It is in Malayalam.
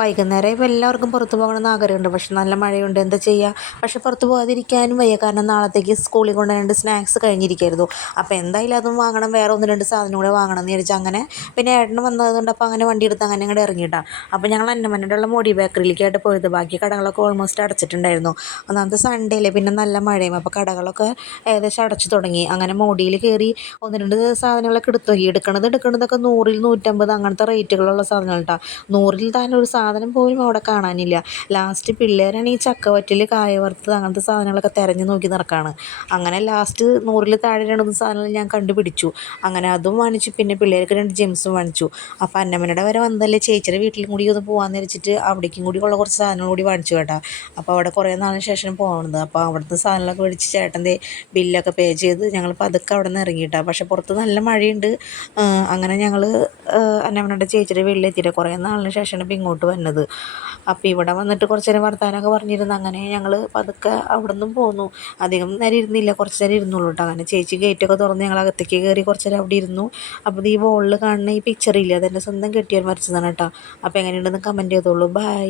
വൈകുന്നേരം ഇപ്പോൾ എല്ലാവർക്കും പുറത്ത് പോകണമെന്ന് ആഗ്രഹമുണ്ട്. പക്ഷെ നല്ല മഴയുണ്ട്, എന്താ ചെയ്യുക? പക്ഷെ പുറത്ത് പോകാതിരിക്കാനും വയ്യ. കാരണം നാളത്തേക്ക് സ്കൂളിൽ കൊണ്ടുപോയി സ്നാക്സ് കഴിഞ്ഞിരിക്കുമായിരുന്നു. അപ്പോൾ എന്തായാലും അതും വാങ്ങണം, വേറെ 1-2 സാധനം കൂടെ വാങ്ങണം എന്ന് വിചാരിച്ചു. അങ്ങനെ പിന്നെ ഏട്ടന് വന്നതുകൊണ്ട് അപ്പോൾ അങ്ങനെ വണ്ടി എടുത്ത് അങ്ങനെ അങ്ങോട്ട് ഇറങ്ങിയിട്ടാണ്. അപ്പോൾ ഞങ്ങൾ അന്നമനോടുള്ള മോഡി ബേക്കറിയിലേക്കായിട്ട് പോയത്. ബാക്കി കടകളൊക്കെ ഓൾമോസ്റ്റ് അടച്ചിട്ടുണ്ടായിരുന്നു. ഒന്നാമത്തെ സൺഡേ അല്ലേ, പിന്നെ നല്ല മഴയും. അപ്പോൾ കടകളൊക്കെ ഏകദേശം അടച്ചു തുടങ്ങി. അങ്ങനെ മോഡിയിൽ കയറി 1-2 സാധനങ്ങളൊക്കെ എടുത്തു നോക്കി. എടുക്കണതൊക്കെ 100, 150 അങ്ങനത്തെ റേറ്റുകളുള്ള സാധനങ്ങൾ കേട്ടോ. 100 താൻ ഒരു സാധനം പോലും അവിടെ കാണാനില്ല. ലാസ്റ്റ് പിള്ളേരാണ് ഈ ചക്കവറ്റിൽ, കായ വറുത്തത് അങ്ങനത്തെ സാധനങ്ങളൊക്കെ തിരഞ്ഞു നോക്കി നടക്കുകയാണ്. അങ്ങനെ ലാസ്റ്റ് 100 താഴെ 2 സാധനങ്ങൾ ഞാൻ കണ്ടുപിടിച്ചു. അങ്ങനെ അതും വാങ്ങിച്ചു. പിന്നെ പിള്ളേർക്ക് 2 ജെംസും വാങ്ങിച്ചു. അപ്പോൾ അന്നമ്മനയുടെ വരെ വന്നതല്ലേ, ചേച്ചിയുടെ വീട്ടിലും കൂടി ഒന്ന് പോകാമെന്ന് വെച്ചിട്ട് അവിടേക്കും കൂടി ഉള്ള കുറച്ച് സാധനങ്ങൾ കൂടി വാങ്ങിച്ചു കേട്ടോ. അപ്പോൾ അവിടെ കുറേ നാളിന് ശേഷം പോകുന്നത്. അപ്പോൾ അവിടുത്തെ സാധനങ്ങളൊക്കെ മേടിച്ച് ചേട്ടൻ്റെ ബില്ലൊക്കെ പേ ചെയ്ത് ഞങ്ങൾ പതുക്കെ അവിടെ നിന്ന് ഇറങ്ങിയിട്ടാണ്. പക്ഷേ പുറത്ത് നല്ല മഴയുണ്ട്. അങ്ങനെ ഞങ്ങൾ അന്നമ്മനോട് ചേച്ചിയുടെ വീട്ടിലെത്തിയിട്ട് കുറേ നാളിന് ശേഷമാണ് ഇപ്പോൾ ഇങ്ങോട്ട് വന്നത്. അപ്പോൾ ഇവിടെ വന്നിട്ട് കുറച്ച് നേരം വർത്താനമൊക്കെ പറഞ്ഞിരുന്നു. അങ്ങനെ ഞങ്ങൾ പതുക്കെ അവിടെ നിന്നും പോന്നു. അധികം നേരം ഇരുന്നില്ല, കുറച്ച് നേരം ഇരുന്നുള്ളൂ കേട്ടോ. അങ്ങനെ ചേച്ചി ഗേറ്റൊക്കെ തുറന്ന് ഞങ്ങൾ അകത്തേക്ക് കയറി കുറച്ച് നേരം അവിടെ ഇരുന്നു. അപ്പോൾ ഈ വോളിൽ കാണുന്ന ഈ പിക്ചറില്ലേ, അതെൻ്റെ സ്വന്തം കെട്ടിയവൻ വരച്ചതാണ് കേട്ടോ. അപ്പോൾ എങ്ങനെയുണ്ടെന്ന് കമൻറ്റ് ചെയ്തോളൂ. ബൈ.